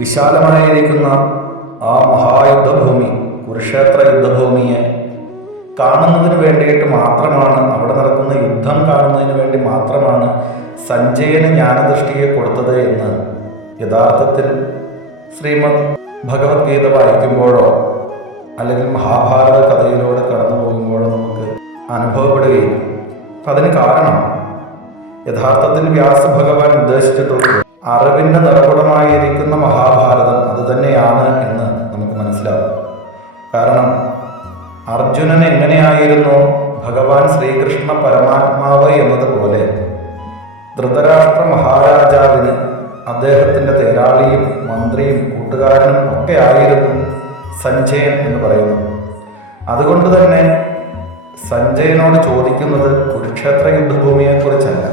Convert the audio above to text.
വിശാലമായിരിക്കുന്ന ആ മഹായുദ്ധഭൂമി, കുരുക്ഷേത്ര യുദ്ധഭൂമിയെ കാണുന്നതിന് വേണ്ടിയിട്ട് മാത്രമാണ്, അവിടെ നടക്കുന്ന യുദ്ധം കാണുന്നതിന് വേണ്ടി മാത്രമാണ് സഞ്ജയന് ജ്ഞാനദൃഷ്ടിയെ കൊടുത്തത് എന്ന് യഥാർത്ഥത്തിൽ ശ്രീമദ് ഭഗവത്ഗീത വായിക്കുമ്പോഴോ അല്ലെങ്കിൽ മഹാഭാരത കഥയിലൂടെ കടന്നു പോകുമ്പോഴോ നമുക്ക് അനുഭവപ്പെടുകയില്ല. അതിന് കാരണം യഥാർത്ഥത്തിൽ വ്യാസഭഗവാൻ ഉദ്ദേശിച്ചിട്ടുള്ളത് അറിവിൻ്റെ നിറകുടമായിരിക്കുന്ന മഹാഭാരതം അത് തന്നെയാണ് എന്ന് നമുക്ക് മനസ്സിലാവും. കാരണം അർജുനൻ എങ്ങനെയായിരുന്നു ഭഗവാൻ ശ്രീകൃഷ്ണ പരമാത്മാവ് എന്നതുപോലെ ധൃതരാഷ്ട്ര മഹാരാജാവിന് അദ്ദേഹത്തിൻ്റെ തേരാളിയും മന്ത്രിയും കൂട്ടുകാരനും ഒക്കെ ആയിരുന്നു സഞ്ജയൻ എന്ന് പറയുന്നു. അതുകൊണ്ട് തന്നെ സഞ്ജയനോട് ചോദിക്കുന്നത് കുരുക്ഷേത്ര യുദ്ധഭൂമിയെക്കുറിച്ചല്ല,